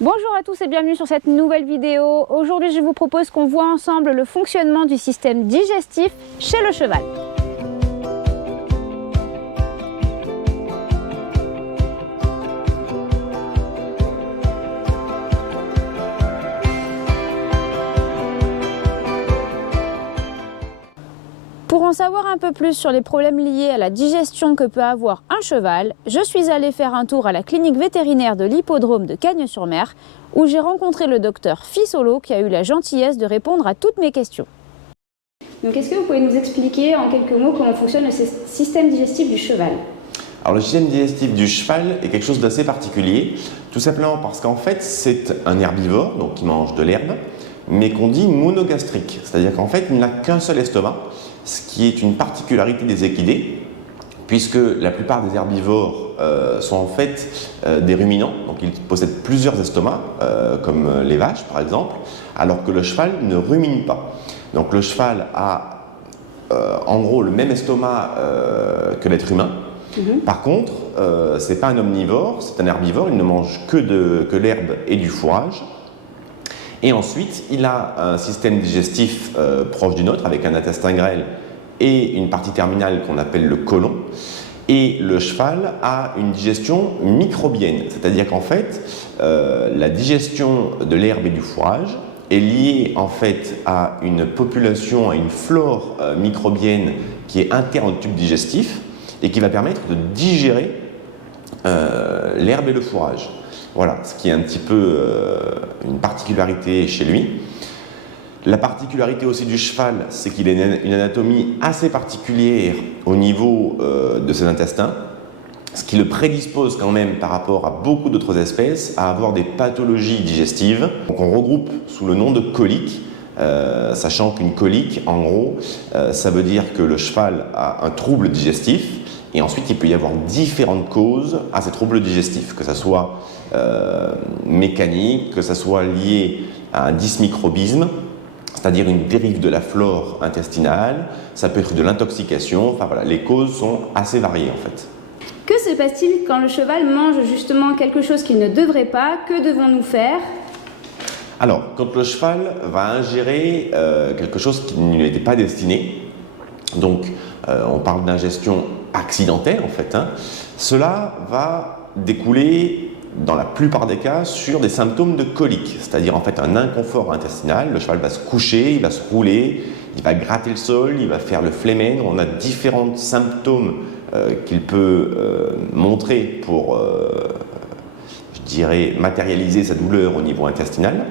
Bonjour à tous et bienvenue sur cette nouvelle vidéo. Aujourd'hui, je vous propose qu'on voit ensemble le fonctionnement du système digestif chez le cheval. Pour en savoir un peu plus sur les problèmes liés à la digestion que peut avoir un cheval, je suis allée faire un tour à la clinique vétérinaire de l'hippodrome de Cagnes-sur-Mer où j'ai rencontré le docteur Fissolo qui a eu la gentillesse de répondre à toutes mes questions. Donc est-ce que vous pouvez nous expliquer en quelques mots comment fonctionne le système digestif du cheval? Alors le système digestif du cheval est quelque chose d'assez particulier, tout simplement parce qu'en fait c'est un herbivore, donc qui mange de l'herbe, mais qu'on dit monogastrique, c'est-à-dire qu'en fait il n'a qu'un seul estomac, ce qui est une particularité des équidés, puisque la plupart des herbivores sont en fait des ruminants, donc ils possèdent plusieurs estomacs, comme les vaches par exemple, alors que le cheval ne rumine pas. Donc le cheval a en gros le même estomac que l'être humain. Par contre, ce n'est pas un omnivore, c'est un herbivore, il ne mange que l'herbe et du fourrage. Et ensuite, il a un système digestif proche du nôtre, avec un intestin grêle et une partie terminale qu'on appelle le côlon. Et le cheval a une digestion microbienne, c'est-à-dire qu'en fait, la digestion de l'herbe et du fourrage est liée en fait à une population, à une flore microbienne qui est interne au tube digestif et qui va permettre de digérer l'herbe et le fourrage. Voilà, ce qui est un petit peu une particularité chez lui. La particularité aussi du cheval, c'est qu'il a une anatomie assez particulière au niveau de ses intestins, ce qui le prédispose quand même par rapport à beaucoup d'autres espèces à avoir des pathologies digestives. Donc on regroupe sous le nom de colique, sachant qu'une colique, en gros, ça veut dire que le cheval a un trouble digestif. Et ensuite, il peut y avoir différentes causes à ces troubles digestifs, que ce soit mécanique, que ce soit lié à un dysmicrobisme, c'est-à-dire une dérive de la flore intestinale, ça peut être de l'intoxication, enfin voilà, les causes sont assez variées en fait. Que se passe-t-il quand le cheval mange justement quelque chose qu'il ne devrait pas? Que devons-nous faire? Alors, quand le cheval va ingérer quelque chose qui ne lui était pas destiné, donc on parle d'ingestion accidentelle en fait, cela va découler dans la plupart des cas sur des symptômes de colique, c'est-à-dire en fait un inconfort intestinal. Le cheval va se coucher, il va se rouler, il va gratter le sol, il va faire le flémen. On a différents symptômes qu'il peut montrer pour, je dirais, matérialiser sa douleur au niveau intestinal.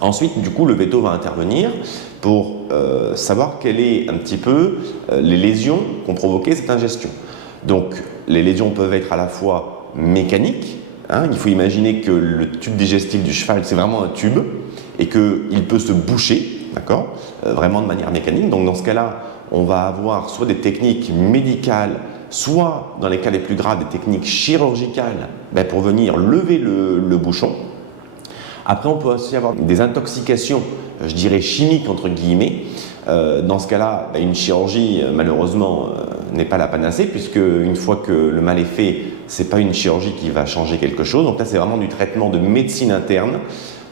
Ensuite, du coup, le véto va intervenir pour savoir quelles est un petit peu les lésions qu'ont provoqué cette ingestion. Donc, les lésions peuvent être à la fois mécaniques, il faut imaginer que le tube digestif du cheval, c'est vraiment un tube et qu'il peut se boucher, d'accord, vraiment de manière mécanique. Donc, dans ce cas-là, on va avoir soit des techniques médicales, soit, dans les cas les plus graves, des techniques chirurgicales pour venir lever le bouchon. Après, on peut aussi avoir des intoxications, je dirais chimiques entre guillemets. Dans ce cas-là, une chirurgie, malheureusement, n'est pas la panacée, puisque une fois que le mal est fait, ce n'est pas une chirurgie qui va changer quelque chose. Donc là, c'est vraiment du traitement de médecine interne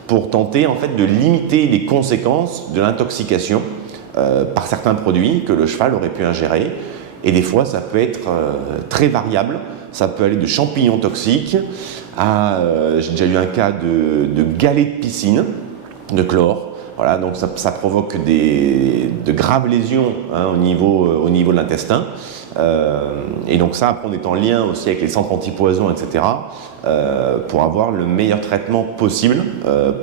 pour tenter en fait de limiter les conséquences de l'intoxication par certains produits que le cheval aurait pu ingérer. Et des fois, ça peut être très variable. Ça peut aller de champignons toxiques à, j'ai déjà eu un cas de galets de piscine, de chlore. Voilà, donc ça provoque de graves lésions au niveau de l'intestin. Et donc ça, après, on est en lien aussi avec les centres antipoison, etc. Pour avoir le meilleur traitement possible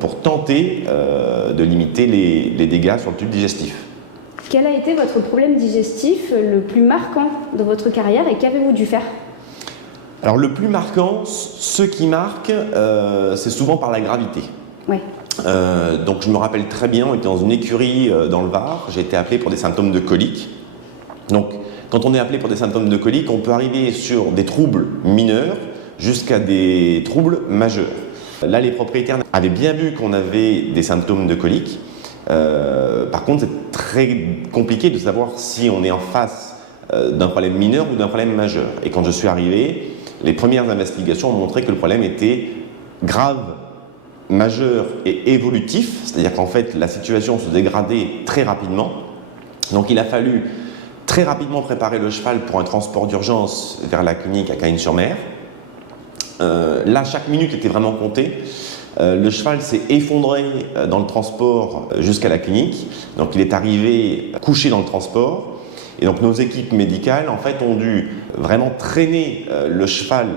pour tenter de limiter les dégâts sur le tube digestif. Quel a été votre problème digestif le plus marquant de votre carrière et qu'avez-vous dû faire? Alors le plus marquant, ce qui marque, c'est souvent par la gravité. Ouais. Donc je me rappelle très bien, on était dans une écurie dans le Var, j'ai été appelé pour des symptômes de colique. Donc quand on est appelé pour des symptômes de colique, on peut arriver sur des troubles mineurs jusqu'à des troubles majeurs. Là, les propriétaires avaient bien vu qu'on avait des symptômes de colique. Par contre, c'est très compliqué de savoir si on est en face d'un problème mineur ou d'un problème majeur. Et quand je suis arrivé, les premières investigations ont montré que le problème était grave majeur et évolutif, c'est-à-dire qu'en fait la situation se dégradait très rapidement. Donc il a fallu très rapidement préparer le cheval pour un transport d'urgence vers la clinique à Cagnes-sur-Mer. Là, chaque minute était vraiment comptée. Le cheval s'est effondré dans le transport jusqu'à la clinique. Donc il est arrivé couché dans le transport. Et donc nos équipes médicales en fait ont dû vraiment traîner le cheval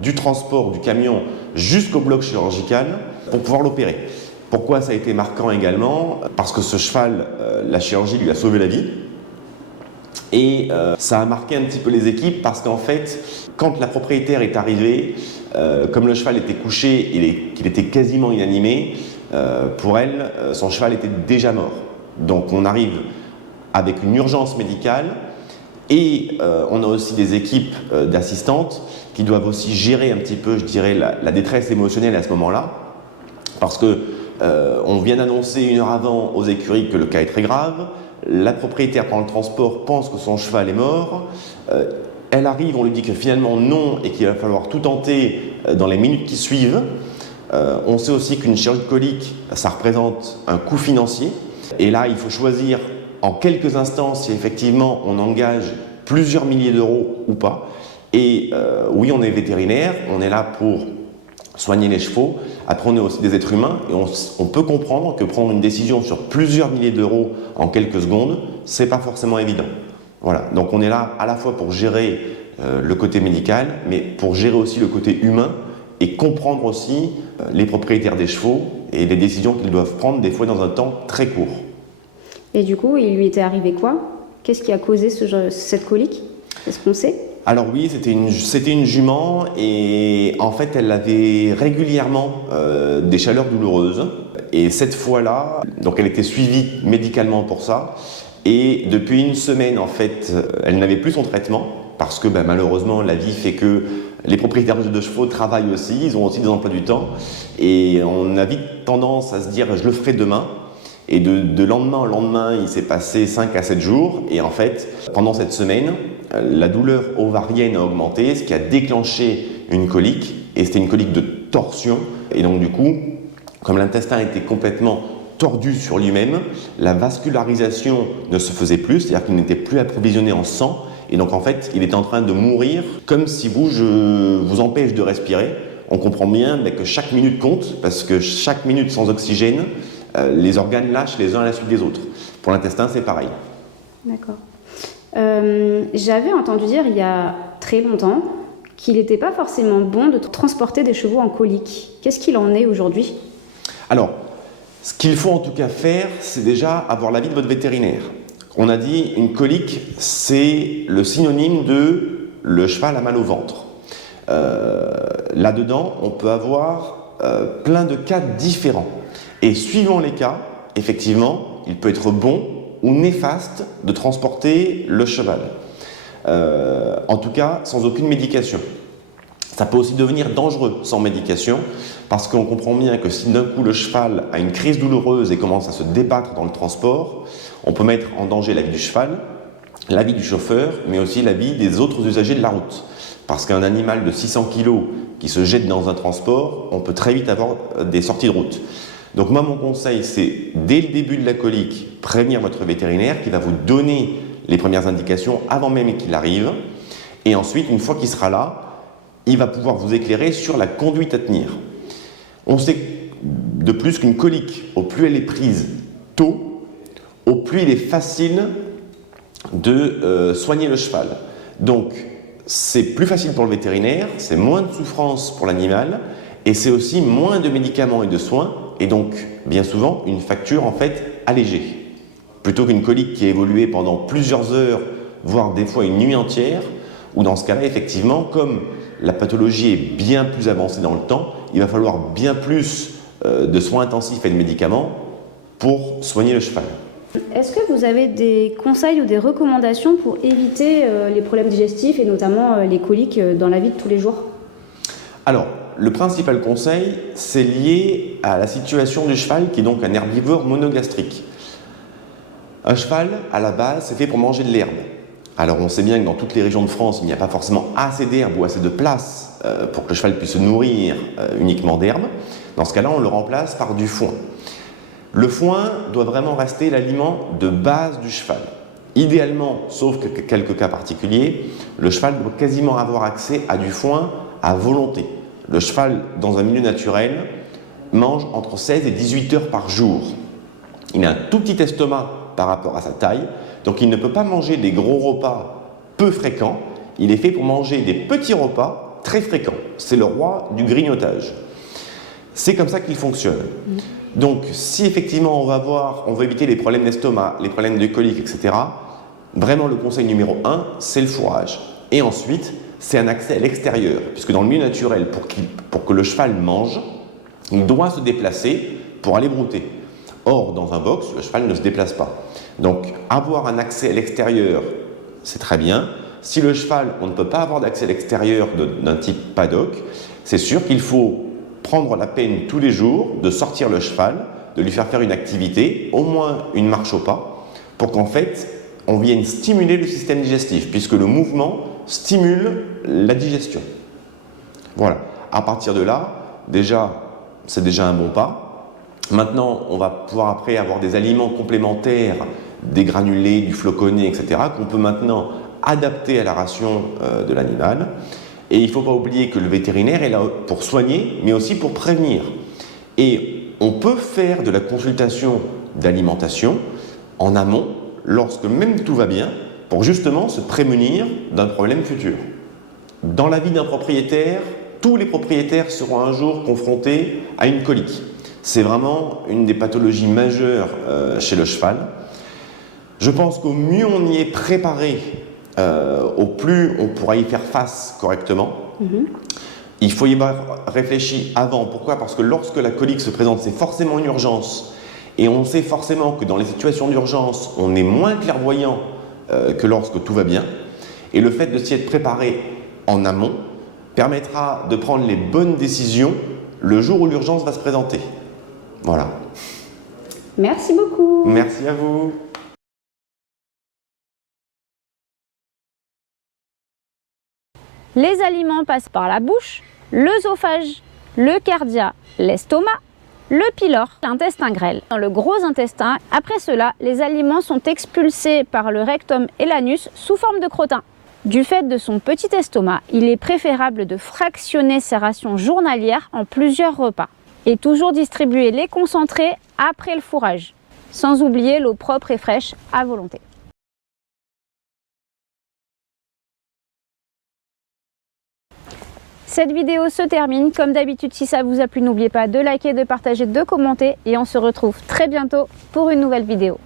du transport du camion jusqu'au bloc chirurgical pour pouvoir l'opérer. Pourquoi ça a été marquant également? Parce que ce cheval, la chirurgie lui a sauvé la vie. Et ça a marqué un petit peu les équipes parce qu'en fait, quand la propriétaire est arrivée, comme le cheval était couché et qu'il était quasiment inanimé, pour elle, son cheval était déjà mort. Donc on arrive avec une urgence médicale et on a aussi des équipes d'assistantes qui doivent aussi gérer un petit peu, je dirais, la détresse émotionnelle à ce moment-là. Parce que on vient d'annoncer une heure avant aux écuries que le cas est très grave. La propriétaire prend le transport, pense que son cheval est mort. Elle arrive, on lui dit que finalement non et qu'il va falloir tout tenter dans les minutes qui suivent. On sait aussi qu'une chirurgie de colique, ça représente un coût financier. Et là, il faut choisir en quelques instants si effectivement on engage plusieurs milliers d'euros ou pas. Et oui, on est vétérinaire, on est là pour soigner les chevaux. Après, on est aussi des êtres humains et on peut comprendre que prendre une décision sur plusieurs milliers d'euros en quelques secondes, c'est pas forcément évident. Voilà, donc on est là à la fois pour gérer le côté médical, mais pour gérer aussi le côté humain et comprendre aussi les propriétaires des chevaux et les décisions qu'ils doivent prendre des fois dans un temps très court. Et du coup, il lui était arrivé quoi? Qu'est-ce qui a causé cette colique? Est-ce qu'on sait? Alors oui, c'était une jument et en fait elle avait régulièrement des chaleurs douloureuses et cette fois-là, donc elle était suivie médicalement pour ça et depuis une semaine en fait elle n'avait plus son traitement parce que malheureusement la vie fait que les propriétaires de chevaux travaillent aussi, ils ont aussi des emplois du temps et on a vite tendance à se dire je le ferai demain. Et de lendemain en lendemain, il s'est passé 5 à 7 jours. Et en fait, pendant cette semaine, la douleur ovarienne a augmenté, ce qui a déclenché une colique. Et c'était une colique de torsion. Et donc du coup, comme l'intestin était complètement tordu sur lui-même, la vascularisation ne se faisait plus, c'est-à-dire qu'il n'était plus approvisionné en sang. Et donc en fait, il était en train de mourir comme si je vous empêche de respirer. On comprend bien que chaque minute compte, parce que chaque minute sans oxygène, les organes lâchent les uns à la suite des autres. Pour l'intestin, c'est pareil. D'accord. J'avais entendu dire il y a très longtemps qu'il n'était pas forcément bon de transporter des chevaux en colique. Qu'est-ce qu'il en est aujourd'hui? Alors, ce qu'il faut en tout cas faire, c'est déjà avoir l'avis de votre vétérinaire. On a dit une colique, c'est le synonyme de le cheval a mal au ventre. Là-dedans, on peut avoir plein de cas différents. Et suivant les cas, effectivement, il peut être bon ou néfaste de transporter le cheval. En tout cas, sans aucune médication. Ça peut aussi devenir dangereux sans médication, parce qu'on comprend bien que si d'un coup le cheval a une crise douloureuse et commence à se débattre dans le transport, on peut mettre en danger la vie du cheval, la vie du chauffeur, mais aussi la vie des autres usagers de la route. Parce qu'un animal de 600 kg qui se jette dans un transport, on peut très vite avoir des sorties de route. Donc moi, mon conseil, c'est dès le début de la colique, prévenir votre vétérinaire qui va vous donner les premières indications avant même qu'il arrive. Et ensuite, une fois qu'il sera là, il va pouvoir vous éclairer sur la conduite à tenir. On sait de plus qu'une colique, au plus elle est prise tôt, au plus il est facile de soigner le cheval. Donc, c'est plus facile pour le vétérinaire, c'est moins de souffrance pour l'animal et c'est aussi moins de médicaments et de soins et donc, bien souvent, une facture en fait allégée. Plutôt qu'une colique qui a évolué pendant plusieurs heures, voire des fois une nuit entière, ou dans ce cas-là, effectivement, comme la pathologie est bien plus avancée dans le temps, il va falloir bien plus de soins intensifs et de médicaments pour soigner le cheval. Est-ce que vous avez des conseils ou des recommandations pour éviter les problèmes digestifs et notamment les coliques dans la vie de tous les jours? Alors, le principal conseil, c'est lié à la situation du cheval qui est donc un herbivore monogastrique. Un cheval, à la base, c'est fait pour manger de l'herbe. Alors on sait bien que dans toutes les régions de France, il n'y a pas forcément assez d'herbe ou assez de place pour que le cheval puisse se nourrir uniquement d'herbe. Dans ce cas-là, on le remplace par du foin. Le foin doit vraiment rester l'aliment de base du cheval. Idéalement, sauf quelques cas particuliers, le cheval doit quasiment avoir accès à du foin à volonté. Le cheval, dans un milieu naturel, mange entre 16 et 18 heures par jour. Il a un tout petit estomac par rapport à sa taille, donc il ne peut pas manger des gros repas peu fréquents. Il est fait pour manger des petits repas très fréquents. C'est le roi du grignotage. C'est comme ça qu'il fonctionne. Donc, si effectivement on va éviter les problèmes d'estomac, les problèmes de colique, etc., vraiment le conseil numéro 1, c'est le fourrage. Et ensuite, c'est un accès à l'extérieur, puisque dans le milieu naturel, pour que le cheval mange, il doit se déplacer pour aller brouter. Or, dans un box, le cheval ne se déplace pas. Donc, avoir un accès à l'extérieur, c'est très bien. Si le cheval, on ne peut pas avoir d'accès à l'extérieur d'un type paddock, c'est sûr qu'il faut prendre la peine tous les jours de sortir le cheval, de lui faire une activité, au moins une marche au pas, pour qu'en fait, on vienne stimuler le système digestif, puisque le mouvement stimule la digestion. Voilà. À partir de là, c'est déjà un bon pas. Maintenant, on va pouvoir après avoir des aliments complémentaires, des granulés, du floconnés, etc., qu'on peut maintenant adapter à la ration de l'animal. Et il ne faut pas oublier que le vétérinaire est là pour soigner, mais aussi pour prévenir. Et on peut faire de la consultation d'alimentation en amont, lorsque même tout va bien, pour justement se prémunir d'un problème futur. Dans la vie d'un propriétaire, tous les propriétaires seront un jour confrontés à une colique. C'est vraiment une des pathologies majeures chez le cheval. Je pense qu'au mieux on y est préparé, au plus on pourra y faire face correctement. Il faut y avoir réfléchi avant. Pourquoi? Parce que lorsque la colique se présente, c'est forcément une urgence. Et on sait forcément que dans les situations d'urgence, on est moins clairvoyant que lorsque tout va bien. Et le fait de s'y être préparé en amont permettra de prendre les bonnes décisions le jour où l'urgence va se présenter. Voilà. Merci beaucoup. Merci à vous. Les aliments passent par la bouche, l'œsophage, le cardia, l'estomac, le pylore, l'intestin grêle. Dans le gros intestin, après cela, les aliments sont expulsés par le rectum et l'anus sous forme de crottin. Du fait de son petit estomac, il est préférable de fractionner ses rations journalières en plusieurs repas et toujours distribuer les concentrés après le fourrage, sans oublier l'eau propre et fraîche à volonté. Cette vidéo se termine. Comme d'habitude, si ça vous a plu, n'oubliez pas de liker, de partager, de commenter et on se retrouve très bientôt pour une nouvelle vidéo.